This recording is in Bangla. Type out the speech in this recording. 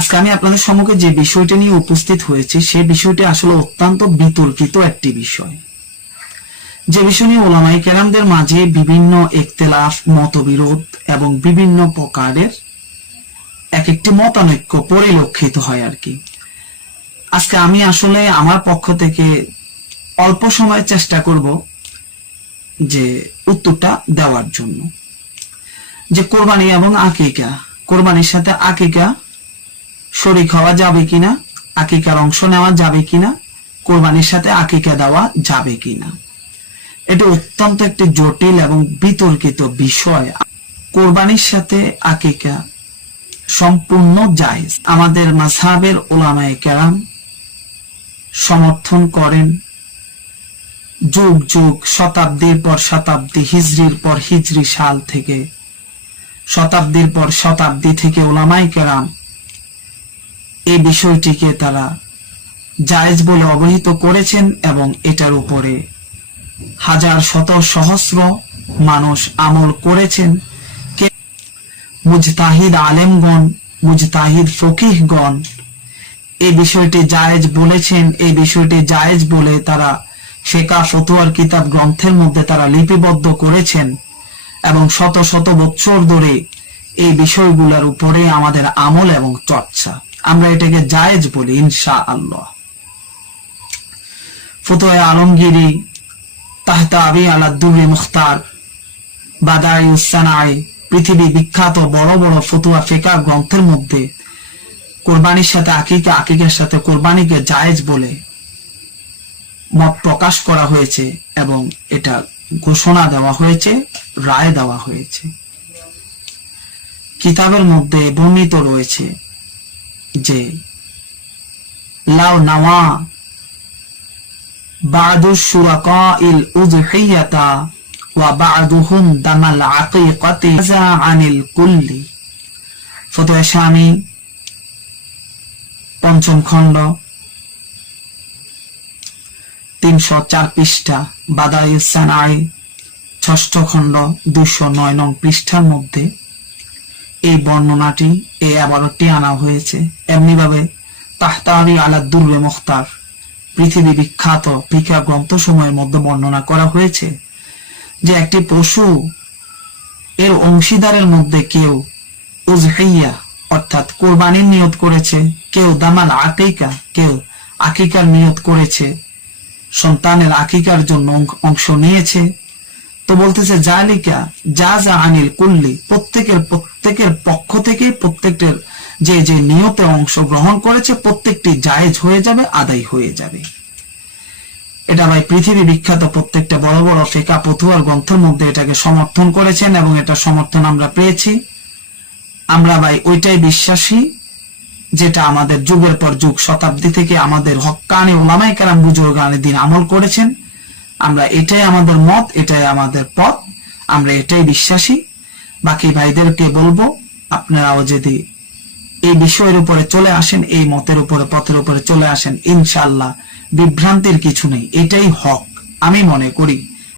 আজকে আমি আপনাদের সম্মুখে যে বিষয়টা নিয়ে উপস্থিত হয়েছি, সে বিষয়টি আসলে অত্যন্ত বিতর্কিত একটি বিষয়। যে বিষয় নিয়ে ওলামাই কেরামদের মাঝে বিভিন্ন একতেলাফ, মতবিরোধ এবং বিভিন্ন প্রকারের এক একটি মতানৈক্য পরিলক্ষিত হয় আর কি। আজকে আমি আসলে আমার পক্ষ থেকে অল্প সময় চেষ্টা করব যে উত্তরটা দেওয়ার জন্য। যে কোরবানি এবং আকিকা, কোরবানির সাথে আকিকা শরিক হওয়া যাবে কিনা, আকিকার অংশ নেওয়া যাবে কিনা, কোরবানির সাথে আকিকা দেওয়া যাবে কিনা। এটা অত্যন্ত একটি জটিল এবং বিতর্কিত বিষয়। কোরবানির সাথে আকিকা সম্পূর্ণ জায়েজ। আমাদের মাসাবের ওলামায়ে কেরাম সমর্থন করেন, যুগ যুগ, শতাব্দীর পর শতাব্দী হিজড়ির পর হিজড়ি সাল থেকে, শতাব্দীর পর শতাব্দী থেকে ওলামাই কেরাম এই বিষয়টিকে তারা জায়েজ বলে অবহিত করেছেন এবং এটার উপরে হাজার শত সহস্র মানুষ আমল করেছেন। মুজতাহিদ আলেমগণ, মুজতাহিদ ফকিহগণ এই বিষয়টি জায়েজ বলেছেন। এই বিষয়টি জায়েজ বলে তারা শেখা ফতুয়ার কিতাব গ্রন্থের মধ্যে তারা লিপিবদ্ধ করেছেন এবং শত শত বছর ধরে এই বিষয়গুলোর উপরে আমাদের আমল এবং চর্চা। আমরা এটাকে জায়েজ বলি ইনশা আল্লাহ ফুতোয় আলমগিরি তাহতা আবি আলাদ্দুরি মুখতার, বাদাই উসানাই পৃথিবী বিখ্যাত বড় বড় ফতুয়া ফেকা গ্রন্থের মধ্যে কোরবানির সাথে আকিকা, আকিকার সাথে কোরবানিকে জায়েজ বলে মত প্রকাশ করা হয়েছে এবং এটা ঘোষণা দেওয়া হয়েছে, রায় দেওয়া হয়েছে। কিতাবের মধ্যে বর্ণিত রয়েছে যে, লাউ নাওয়া স্বামী পঞ্চম খণ্ড। তিনশো চার পৃষ্ঠা সানাই, ষষ্ঠ খণ্ড দুশো নয় নং পৃষ্ঠার মধ্যে। এই বর্ণনাটি এই আবারটি আনা হয়েছে। এমনি ভাবে তাহতারি আলা মুখতার, পৃথিবী বিখ্যাত ভিক্ষা গ্রন্থ সময়ের মধ্যে বর্ণনা করা হয়েছে যে একটি পশু এর অংশীদারের মধ্যে কেউ উজহাইয়া অর্থাৎ কোরবানির নিয়ত করেছে, কেউ দামাল আকিকা, কেউ আকিকার নিয়ত করেছে, সন্তানের আকিকার জন্য অংশ নিয়েছে তো বলতেছে, জালিকা যা যা আনিল কুল্লি। প্রত্যেকের প্রত্যেকের পক্ষ থেকে প্রত্যেকের যে যে নিয়তে অংশ গ্রহণ করেছে, প্রত্যেকটি জায়েজ হয়ে যাবে, আদায় হয়ে যাবে। এটা ভাই পৃথিবী বিখ্যাত প্রত্যেকটা বড় বড় ফেকা পথুয়ার গ্রন্থের মধ্যে এটাকে সমর্থন করেছেন এবং এটা সমর্থন আমরা পেয়েছি। আমরা ভাই ওইটাই বিশ্বাসী যেটা আমাদের যুগের পর যুগ, শতাব্দী থেকে আমাদের হক্কানি ওলামাই কারাম বুজুর্গানি দিন আমল করেছেন। আমরা এটাই আমাদের মত, এটাই আমাদের পথ, আমরা এটাই বিশ্বাসী। বাকি ভাইদেরকে বলব, আপনারাও যদি এই বিষয়ের উপরে চলে আসেন, এই মতের উপরে, পথের উপরে চলে আসেন ইনশাল্লাহ বিভ্রান্তির কিছু নেই। এটাই হক, আমি মনে করি।